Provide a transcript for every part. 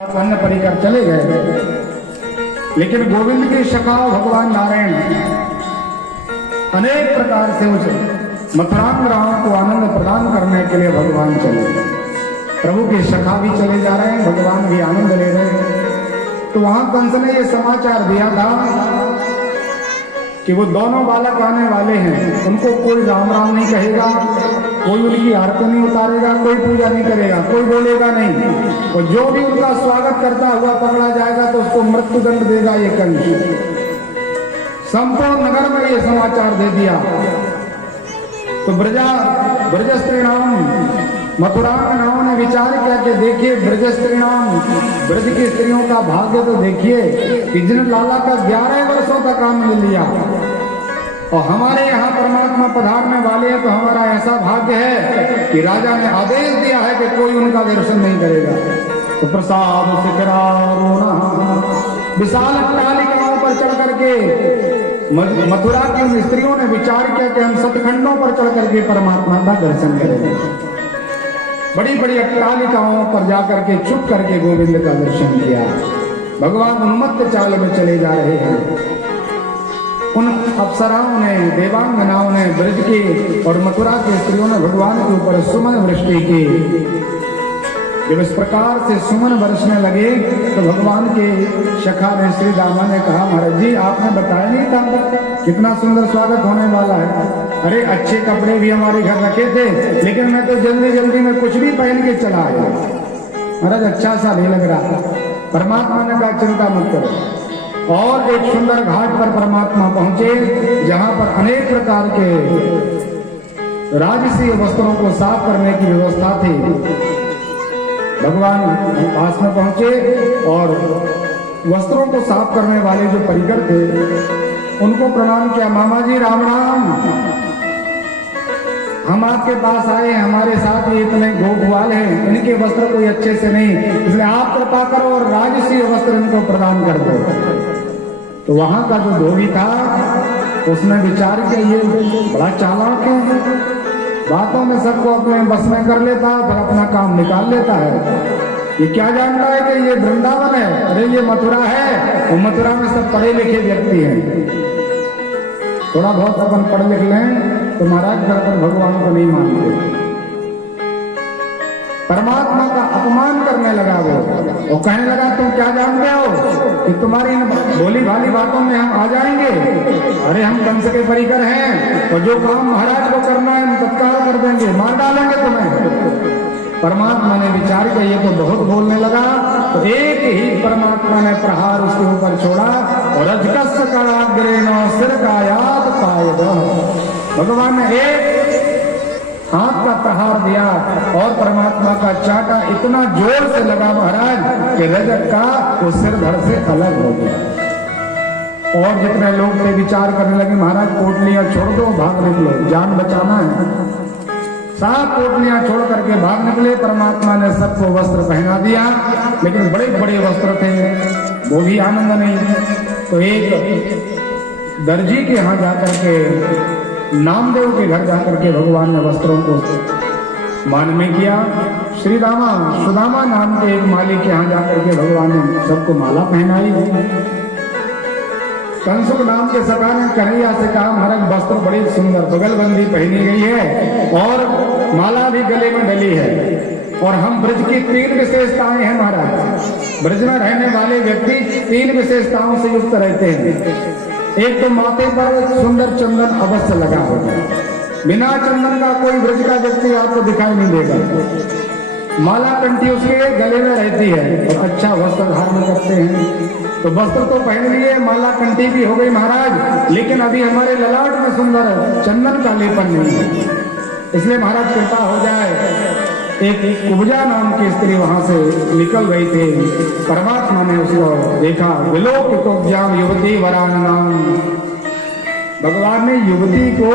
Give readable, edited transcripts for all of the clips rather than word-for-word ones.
अन्न परिकर चले गए, लेकिन गोविंद की शखा भगवान नारायण अनेक प्रकार से उस मथुरांगनाओं को आनंद प्रदान करने के लिए भगवान चले। प्रभु के शखा भी चले जा रहे हैं, भगवान भी आनंद ले रहे हैं। तो वहां कंस ने ये समाचार दिया था कि वो दोनों बालक आने वाले हैं, उनको कोई राम राम नहीं कहेगा, कोई उनकी आरती नहीं उतारेगा, कोई पूजा नहीं करेगा, कोई बोलेगा नहीं, और जो भी उनका स्वागत करता हुआ पकड़ा जाएगा तो उसको मृत्युदंड देगा ये कंस। संपूर्ण नगर में ये समाचार दे दिया। तो ब्रज स्त्रीणाम मथुरांगनाओं ने विचार किया कि देखिए ब्रज स्त्रीणाम, ब्रज की स्त्रियों का भाग्य तो देखिए कि जिन लाला का 11 वर्षों का काम मिल लिया और हमारे यहाँ परमात्मा पधारने वाले हैं, तो हमारा ऐसा भाग्य है कि राजा ने आदेश दिया है कि कोई उनका दर्शन नहीं करेगा। तो प्रसाद शिखरारोहण विशाल अट्टालिकाओं पर चढ़ करके मथुरा की उन स्त्रियों ने विचार किया कि हम सतखंडों पर चढ़ करके परमात्मा का दर्शन करेंगे। बड़ी बड़ी अट्टालिकाओं पर जाकर के छुप करके गोविंद का दर्शन किया। भगवान उन्मत्त चाल में चले जा रहे हैं। उन अप्सराओं ने, देवांगनाओं ने, ब्रज की और मथुरा की स्त्रियों ने भगवान के ऊपर सुमन वृष्टि की। जब इस प्रकार से सुमन बरसने लगे तो भगवान के शखा ने, श्री दामा ने कहा, महाराज जी आपने बताया नहीं था कितना सुंदर स्वागत होने वाला है। अरे अच्छे कपड़े भी हमारे घर रखे थे, लेकिन मैं तो जल्दी जल्दी में कुछ भी पहन के चला आया। महाराज अच्छा सा नहीं लग रहा। परमात्मा ने कहा चिंता मत करो। और एक सुंदर घाट पर परमात्मा पहुंचे, जहां पर अनेक प्रकार के राजसीय वस्त्रों को साफ करने की व्यवस्था थी। भगवान पास में पहुंचे और वस्त्रों को साफ करने वाले जो परिकर थे उनको प्रणाम किया। मामा जी राम राम, हम आपके पास आए, हमारे साथ ये इतने गोपवाल हैं, इनके वस्त्र कोई अच्छे से नहीं, इसलिए आप कृपा करो और राजसीय वस्त्र इनको प्रदान कर दो। तो वहां का जो धोबी था उसने विचार किया ये बड़ा चालाक है, बातों में सबको अपने बस में कर लेता है, फिर अपना काम निकाल लेता है। ये क्या जानता है कि ये वृंदावन है, अरे ये मथुरा है, और मथुरा में सब पढ़े लिखे व्यक्ति हैं। थोड़ा बहुत अपन पढ़ लिख लें तो महाराज घर पर भगवान को नहीं मानते। परमात्मा का अपमान करने लगा वो, और कहने लगा तुम क्या जानते हो कि तुम्हारी भोली भाली बातों में हम आ जाएंगे। अरे हम कंस के परिकर हैं, और जो काम महाराज को करना है हम तत्काल कर देंगे, मार डालेंगे तुम्हें। परमात्मा ने विचार किया ये तो बहुत बोलने लगा, तो एक ही परमात्मा ने प्रहार उसके ऊपर छोड़ा और अजकस कराग्रेण सिर कायात कायद। भगवान ने एक हाथ का प्रहार दिया और परमात्मा का चाटा इतना जोर से लगा महाराज कि रजत का वो सिर धड़ से अलग हो गया। और जितने लोग थे विचार करने लगे महाराज पोटलियां छोड़ दो, भाग निकलो, जान बचाना है। सात पोटलियां छोड़ करके भाग निकले। परमात्मा ने सबको वस्त्र पहना दिया, लेकिन बड़े बड़े वस्त्र थे, वो भी आनंद नहीं। तो एक दर्जी के यहाँ जाकर के, नामदेव के घर जाकर के भगवान ने वस्त्रों को मान में किया। श्री दामा सुदामा नाम के एक मालिक के यहाँ जाकर के भगवान ने सबको माला पहनाई। कंसुक नाम के सखा ने कन्हैया से कहा महाराज वस्त्र बड़ी सुंदर बगलबंदी पहनी गई है और माला भी गले में डली है, और हम ब्रज की 3 विशेषताएं हैं महाराज। ब्रज में रहने वाले व्यक्ति 3 विशेषताओं से युक्त रहते हैं। एक तो माथे पर सुंदर चंदन अवश्य लगा होगा, बिना चंदन का कोई ब्रज का व्यक्ति आपको दिखाई नहीं देगा। माला कंठी उसके गले में रहती है और अच्छा वस्त्र धारण करते हैं। तो वस्त्र तो पहन लिए, माला कंठी भी हो गई महाराज, लेकिन अभी हमारे ललाट में सुंदर चंदन का लेपन नहीं है। इसलिए महाराज कृपा हो जाए। एक कुब्जा नाम की स्त्री वहां से निकल रही थी, परमात्मा ने उसको देखा। विलोकितोज्ञान युवती वराननाम, भगवान ने युवती को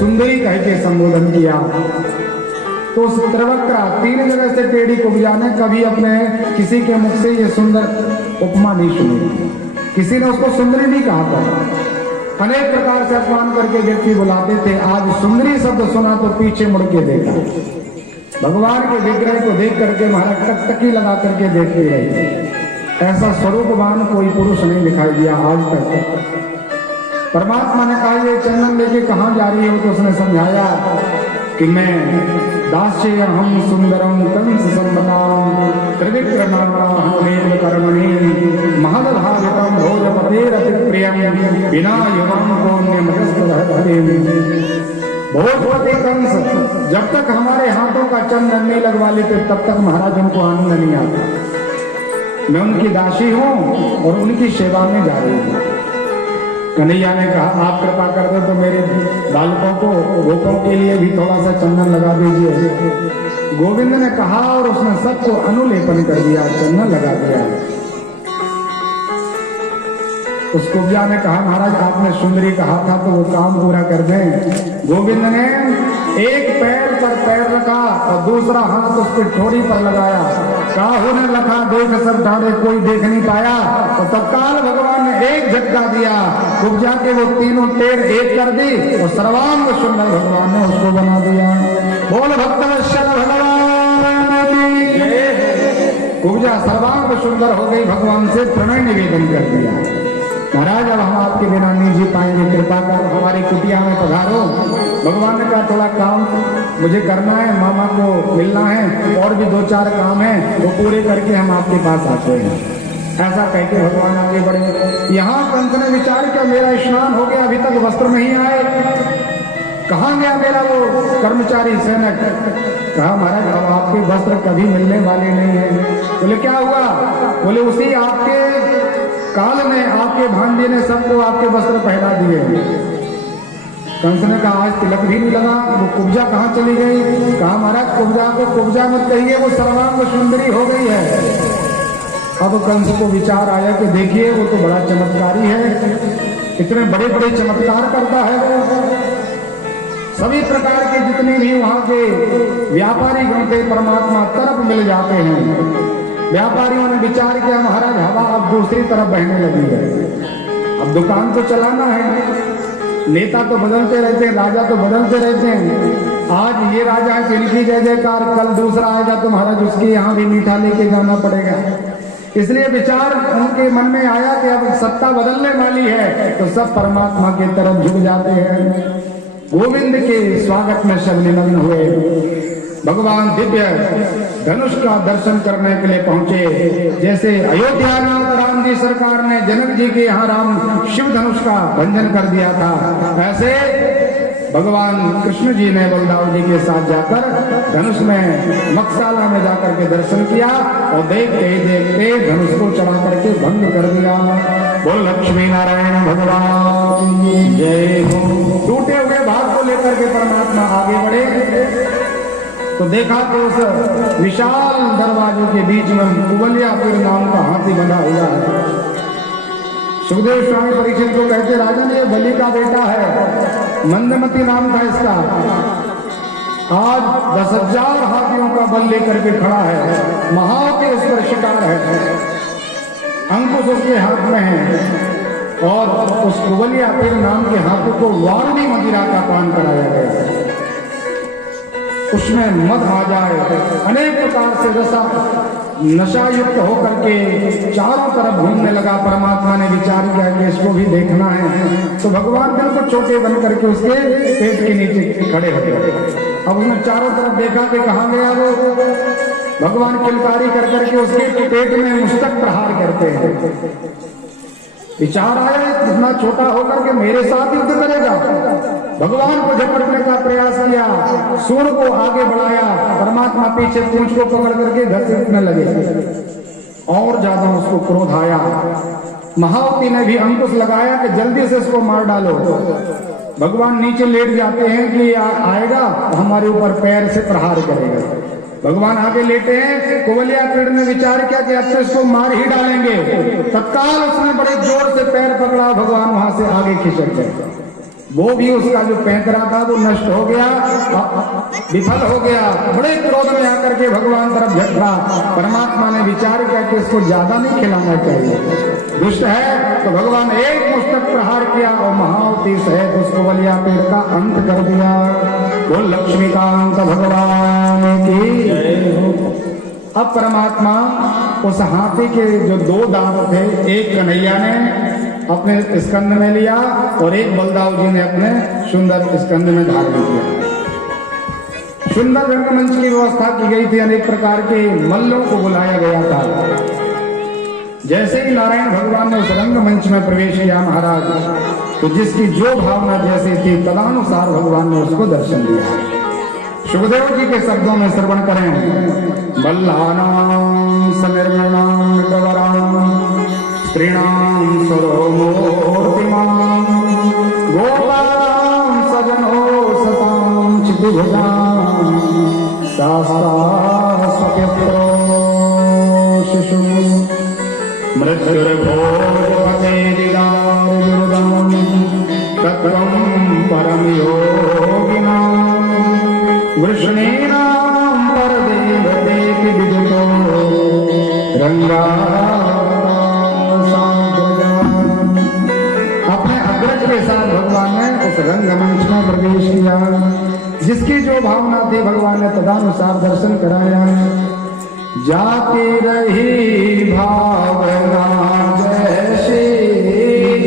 सुंदरी कह के संबोधन किया। तो त्रिवक्रा 3 जगह से टेढ़ी कुब्जा ने कभी अपने किसी के मुख से ये सुंदर उपमा नहीं सुनी, किसी ने उसको सुंदरी नहीं कहा था। अनेक प्रकार से अपमान करके व्यक्ति बुलाते थे, आज सुंदरी शब्द सुना तो पीछे मुड़ के देखा। भगवान के विग्रह को देख करके महाराज टकटकी लगा करके देखते रहे। ऐसा स्वरूपवान कोई पुरुष नहीं दिखाई दिया आज तक। परमात्मा ने कहा ये चंदन लेके कहाँ जा रही हो? तो उसने समझाया कि मैं दास्य हम सुंदरम कंस संबताम त्रिविक्रमाहमेव कर्मणि महदभावितम भोजपतेरति प्रियम बिना युवाम भोजपति कंस जब तक हमारे हाथों का चंदन नहीं लगवा लेते तब तक महाराज उनको आनंद नहीं आता। मैं उनकी दासी हूँ और उनकी सेवा में जा रही हूँ। कन्हैया ने कहा आप कृपा कर दो तो मेरे बालकों को गोपों के लिए भी थोड़ा सा चंदन लगा दीजिए। गोविंद ने कहा और उसने सबको अनुलेपन कर दिया, चंदन लगा दिया। उस कुब्जा ने कहा महाराज आपने सुंदरी कहा था तो वो काम पूरा कर दें। गोविंद ने एक पैर पर पैर रखा और दूसरा हाथ उसके ठोड़ी पर लगाया। काहू ने लखा देख सब ढाले कोई देख नहीं पाया। तो तत्काल भगवान ने एक झटका दिया, कुब्जा के वो तीनों टेर एक कर दी और सर्वांग सुंदर भगवान ने उसको बना दिया। बोल भक्तवत्सल भगवान की जय। कुब्जा सर्वांग सुंदर हो गई, भगवान से प्रणय निवेदन कर दिया। महाराज अब हम आपके बिना नहीं जी पाएंगे, कृपा कर हमारी कुटिया में पधारो। भगवान ने कहा थोड़ा काम मुझे करना है, मामा को मिलना है और भी 2-4 काम है, वो पूरे करके हम आपके पास आते हैं। ऐसा कहते भगवान आगे बढ़े। यहाँ कंस ने विचार किया मेरा स्नान हो गया, अभी तक वस्त्र नहीं आए, कहाँ गया मेरा वो कर्मचारी सैनिक? कहा महाराज अब आपके वस्त्र कभी मिलने वाले नहीं है। बोले क्या हुआ? बोले उसी आपके काल ने आपके भांजे ने सबको आपके वस्त्र पहना दिए। कंस ने कहा आज तिलक भी नहीं लगा, वो कुब्जा कहाँ चली गई? कहा महाराज कुब्जा को कुब्जा मत कहिए, वो सर्वांग सुंदरी हो गई है। अब कंस को विचार आया कि देखिए वो तो बड़ा चमत्कारी है, इतने बड़े बड़े चमत्कार करता है वो। सभी प्रकार के जितने भी वहां के व्यापारी गण थे परमात्मा तरफ मिल जाते हैं। व्यापारियों ने विचार किया महाराज हवा अब दूसरी तरफ बहने लगी है, अब दुकान तो चलाना है। नेता तो बदलते रहते हैं, राजा तो बदलते रहते हैं। आज ये राजा है इनकी जय जयकार, कल दूसरा आएगा तो महाराज उसके यहाँ भी मीठा लेके जाना पड़ेगा। इसलिए विचार उनके मन में आया कि अब सत्ता बदलने वाली है, तो सब परमात्मा की तरफ झुक जाते हैं। गोविंद के स्वागत में सब निमग्न हुए। भगवान दिव्य धनुष का दर्शन करने के लिए पहुंचे। जैसे अयोध्या नाम राम जी सरकार ने जनक जी के यहाँ राम शिव धनुष का भंजन कर दिया था, ऐसे भगवान कृष्ण जी ने बलदाव जी के साथ जाकर धनुष में मकशाला में जाकर के दर्शन किया और देखते देखते धनुष को चढ़ा करके भंग कर दिया। बोल लक्ष्मी नारायण भगवान जय हो। टूटे हुए भाग को लेकर के परमात्मा आगे बढ़े तो देखा कि उस विशाल दरवाजों के बीच में कुबलिया पीर नाम का हाथी बंधा हुआ है। सुखदेव स्वामी परीक्षित को कहते राजन ये बलि का बेटा है, मंदमती नाम था इसका। आज 10,000 हाथियों का बल लेकर के खड़ा है, महाओं के उस पर शिकार है, अंकुश उसके हाथ में है और उस कुबलिया पीर नाम के हाथी को वारुणी मदिरा का पान कराया गया। उसमें मद आ जाए, अनेक प्रकार से रसा नशा युक्त होकर के चारों तरफ घूमने लगा। परमात्मा ने विचार किया कि इसको भी देखना है, तो भगवान बिल्कुल छोटे बन करके उसके पेट के नीचे खड़े हो गए। अब उसने चारों तरफ देखा कि कहाँ गया वो। भगवान किलकारी कर करके उसके पेट में मुस्तक प्रहार करते हैं। विचार आया इतना छोटा होकर के मेरे साथ युद्ध करेगा। भगवान को झपटने का प्रयास किया, सूर को आगे बढ़ाया, परमात्मा पीछे पूंछ को पकड़ करके घसीटने लगे और ज्यादा उसको क्रोध आया। महावती ने भी अंकुश लगाया कि जल्दी से इसको मार डालो। भगवान नीचे लेट जाते हैं कि आएगा हमारे ऊपर पैर से प्रहार करेगा। भगवान आगे लेटे हैं। कुबलिया पीड़ ने विचार किया कि अब तो इसको मार ही डालेंगे। तत्काल उसने बड़े जोर से पैर पकड़ा, भगवान वहां से आगे खिसक गए। वो भी उसका जो पैंतरा था वो नष्ट हो गया, विफल हो गया। बड़े क्रोध में आकर के भगवान तरफ झटका। परमात्मा ने विचार किया कि इसको ज्यादा नहीं खिलाना चाहिए, दुष्ट है। तो भगवान एक मुस्तक प्रहार किया और महावती सहित उसको बलिया पेड़ का अंत कर दिया। वो लक्ष्मीकांत भगवान की। अब परमात्मा उस हाथी के जो 2 दांत थे, एक कन्हैया ने अपने स्कंद में लिया और एक बलदाऊ जी ने अपने सुंदर स्कंद में धारण किया। सुंदर रंगमंच की व्यवस्था की गई थी, अनेक प्रकार के मल्लों को बुलाया गया था। जैसे ही नारायण भगवान ने उस रंगमंच में प्रवेश किया महाराज, तो जिसकी जो भावना जैसी थी तदानुसार भगवान ने उसको दर्शन दिया। सुखदेव जी के शब्दों में श्रवण करें। बल्लानां सनिर्मणां कवरां स्त्रीणां सरोमूर्तिमां गोपां सजनो सतां चितिभुजां शास्त्रास्वपित्रो शिशु मृत्युर्भोजपते दिदारुदां तत्त्वं परम योगिनां वृषणीनां परदेवतेति विदितो रंगा। अपने अग्रज के साथ भगवान ने उस रंगमंच में प्रवेश किया। जिसकी जो भावना थी भगवान ने तदानुसार दर्शन कराया। जाती रही भावना जैसे,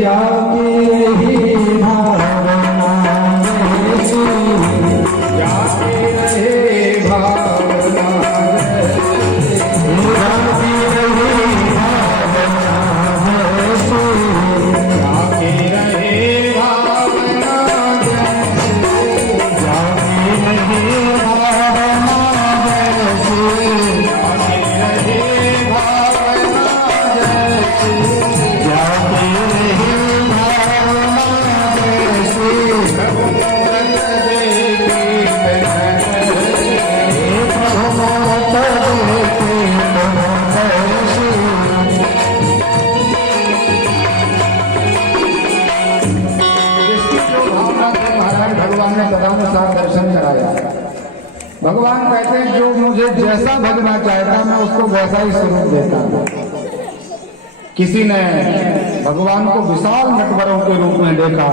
जाती रही भावना जैसे, जाती रही भावना जैसे, जाती रही भावना जैसे, जाती रही भावना जैसे, जाती रही भावना तदानुसार दर्शन कराया। भगवान कहते हैं जो मुझे जैसा भजना चाहता मैं उसको वैसा ही स्वरूप देता हूं। किसी ने भगवान को विशाल नटवरों के रूप में देखा,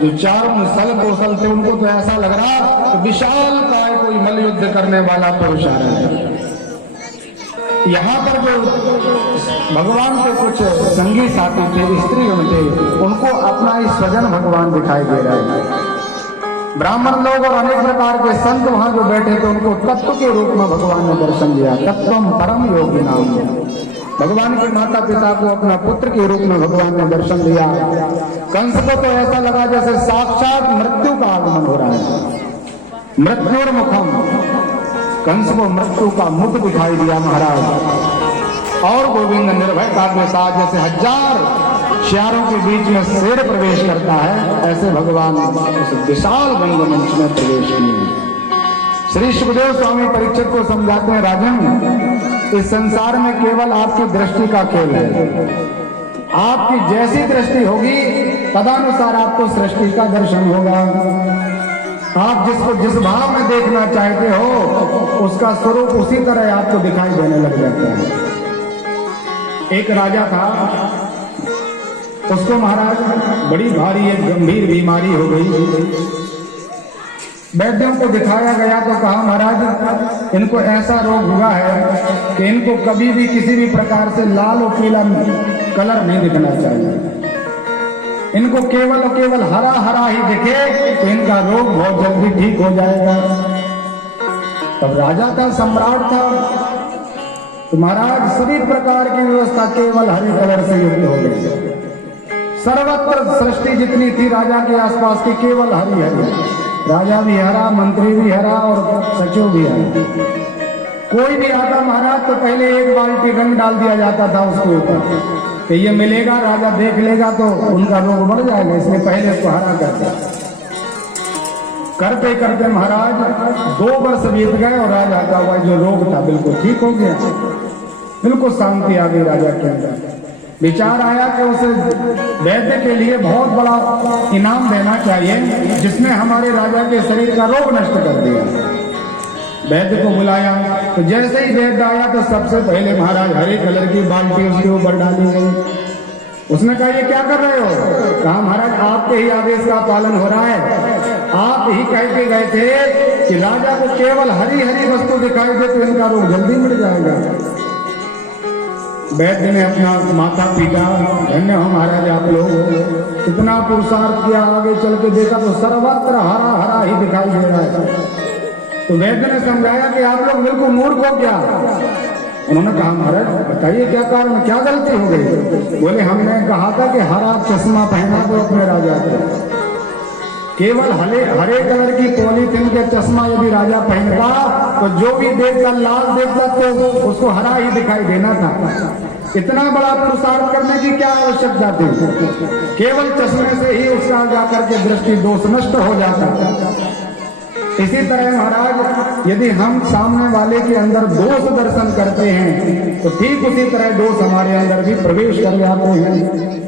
जो चारों सल कौशल थे, उनको तो ऐसा लग रहा कि विशाल काय कोई मल्ल युद्ध करने वाला पुरुष आ रहा है। यहाँ पर जो भगवान के कुछ संगी साथी थे, स्त्रीगण थे, उनको अपना ही स्वजन भगवान दिखाई दे रहा है। ब्राह्मण लोग और अनेक प्रकार के संत वहां जो बैठे थे उनको तत्व के रूप में भगवान ने दर्शन दिया। तत्वम परम योगी नाम है। भगवान के माता पिता को अपना पुत्र के रूप में भगवान ने दर्शन दिया। कंस को तो ऐसा लगा जैसे साक्षात मृत्यु का आगमन हो रहा है। मृत्युर्मुखम, कंस को मृत्यु का मुख दिखाई दिया महाराज। और गोविंद निर्भयता के साथ जैसे 1000 शेरों के बीच में शेर प्रवेश करता है, ऐसे भगवान उस विशाल रंगमंच में प्रवेश किए। श्री सुखदेव स्वामी परीक्षित को समझाते हैं, राजन इस संसार में केवल आपकी दृष्टि का खेल है। आपकी जैसी दृष्टि होगी तदानुसार आपको सृष्टि का दर्शन होगा। आप जिसको जिस भाव में देखना चाहते हो उसका स्वरूप उसी तरह आपको दिखाई देने लग जाता है। एक राजा था, उसको महाराज बड़ी भारी एक गंभीर बीमारी हो गई। वैद्यों को दिखाया गया तो कहा महाराज इनको ऐसा रोग हुआ है कि इनको कभी भी किसी भी प्रकार से लाल और पीला कलर नहीं दिखना चाहिए। इनको केवल और केवल हरा हरा ही दिखे तो इनका रोग बहुत जल्दी ठीक हो जाएगा। तब राजा का सम्राट था तो महाराज सभी प्रकार की व्यवस्था केवल हरे कलर से युक्त हो गई। सर्वत्र सृष्टि जितनी थी राजा के आसपास की केवल हरी हरी। राजा भी हरा, मंत्री भी हरा और सचिव भी हरा। कोई भी आता महाराज तो पहले एक बाल्टी रंग डाल दिया जाता था उसके ऊपर कि ये मिलेगा, राजा देख लेगा तो उनका रोग बढ़ जाएगा, इसलिए पहले उसको हरा कर दिया। करते करते महाराज 2 वर्ष बीत गए और राजा का जो रोग था बिल्कुल ठीक हो गया। बिल्कुल शांति आ गई राजा के अंदर। विचार आया कि उसे वैद्य के लिए बहुत बड़ा इनाम देना चाहिए जिसने हमारे राजा के शरीर का रोग नष्ट कर दिया। वैद्य को बुलाया तो जैसे ही वैद्य आया तो सबसे पहले महाराज हरे कलर की बाल्टी उसके ऊपर डाली गई। उसने कहा ये क्या कर रहे हो? कहा महाराज आपके ही आदेश का पालन हो रहा है। आप ही कह के गए थे कि राजा को केवल हरी हरी वस्तु दिखाई दे तो इनका रोग जल्दी मिट जाएगा। वैद्य ने अपना माथा पीटा, धन्य हो महाराज आप लोग, कितना पुरुषार्थ किया, आगे चल के देखा तो सर्वत्र हरा हरा ही दिखाई दे रहा है। तो वैद्य ने समझाया कि आप लोग बिल्कुल मूर्ख हो क्या? उन्होंने कहा महाराज बताइए क्या कारण, क्या गलती हो गई? बोले हमने कहा था कि हरा चश्मा पहना दो अपने राजा को। केवल हरे कलर की पॉलीथिन के चश्मा यदि राजा पहनता तो जो भी देखता लाल देखता तो उसको हरा ही दिखाई देना था। इतना बड़ा पुरुषार्थ करने की क्या आवश्यकता थी? केवल चश्मे से ही उसका जाकर के दृष्टि दोष नष्ट हो जाता। इसी तरह महाराज यदि हम सामने वाले के अंदर दोष दर्शन करते हैं तो ठीक उसी तरह दोष हमारे अंदर भी प्रवेश कर जाते हैं।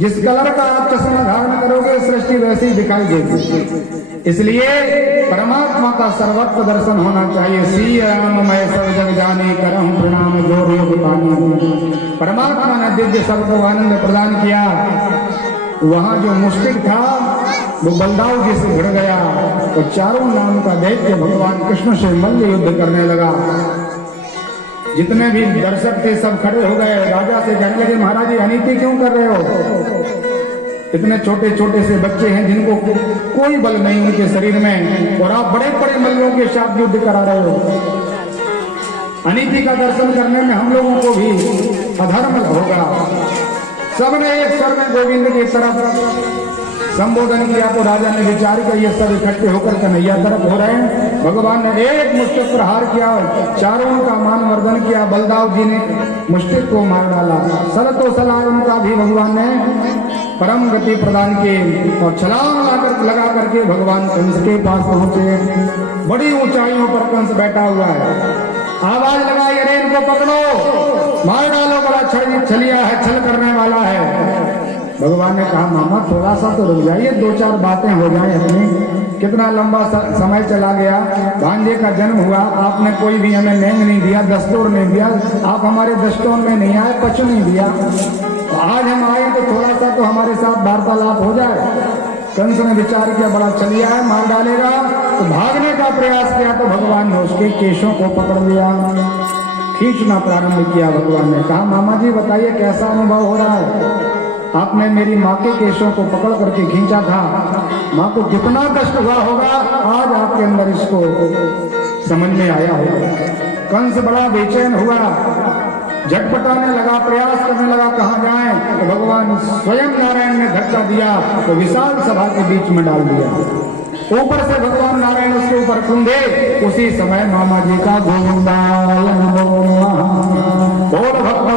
जिस कलर का आप चश्मा धारण करोगे सृष्टि वैसी ही दिखाई देगी। इसलिए परमात्मा का सर्वत्र दर्शन होना चाहिए। सी राम मैं सब जग जाने करहूं प्रणाम जोर योग पानी। परमात्मा ने दिव्य सबको आनंद प्रदान किया। वहां जो मुश्किल था वो बलदाऊ जी से भिड़ गया तो चारों नाम का दैत्य भगवान कृष्ण से मल्ल युद्ध करने लगा। जितने भी दर्शक थे सब खड़े हो गए। राजा से कहने लगे महाराज अनीति क्यों कर रहे हो? इतने छोटे छोटे से बच्चे हैं जिनको कोई बल नहीं उनके शरीर में और आप बड़े बड़े मल्लों के साथ युद्ध करा रहे हो। अनीति का दर्शन करने में हम लोगों को भी अधर्म होगा। सबने एक स्वर में गोविंद की तरफ संबोधन किया तो राजा ने विचार किया ये सब इकट्ठे होकर कन्हैया तरफ हो रहे हैं। भगवान ने एक मुष्टिक प्रहार किया, चारों का मान वर्धन किया। बलदाव जी ने मुष्टिक को मार डाला। सल तो सलाह उनका भी भगवान ने परम गति प्रदान की और छलांग लगा करके भगवान कंस के पास पहुंचे। बड़ी ऊंचाइयों पर कंस बैठा हुआ है। आवाज लगाई अरे इनको पकड़ो, मार डालो, बड़ा छलिया है, छल करने वाला है। भगवान ने कहा मामा थोड़ा सा तो रुक जाइए, दो चार बातें हो जाएं अपनी। कितना लंबा समय चला गया, भांजे का जन्म हुआ, आपने कोई भी हमें नेंग नहीं दिया, दस्तूर नहीं दिया, आप हमारे दस्तूर में नहीं आए, पच नहीं दिया। आज हम आए तो थोड़ा सा तो हमारे साथ वार्तालाप हो जाए। कंस ने विचार किया बड़ा चलिया है, मार डालेगा। तो भागने का प्रयास किया तो भगवान ने उसके केशों को पकड़ लिया, खींचना प्रारंभ किया। भगवान ने कहा मामा जी बताइए कैसा अनुभव हो रहा है? आपने मेरी माँ के केशों को पकड़ करके खींचा था, माँ को कितना कष्ट हुआ होगा, आज आपके अंदर इसको समझ में आया होगा। कंस बड़ा बेचैन हुआ, झटपटाने लगा, प्रयास करने लगा कहाँ जाए। तो भगवान स्वयं नारायण ने धक्का दिया तो विशाल सभा के बीच में डाल दिया। ऊपर से भगवान नारायण उसके ऊपर कुंदे। उसी समय मामा जी का गोविंदा बोल भक्त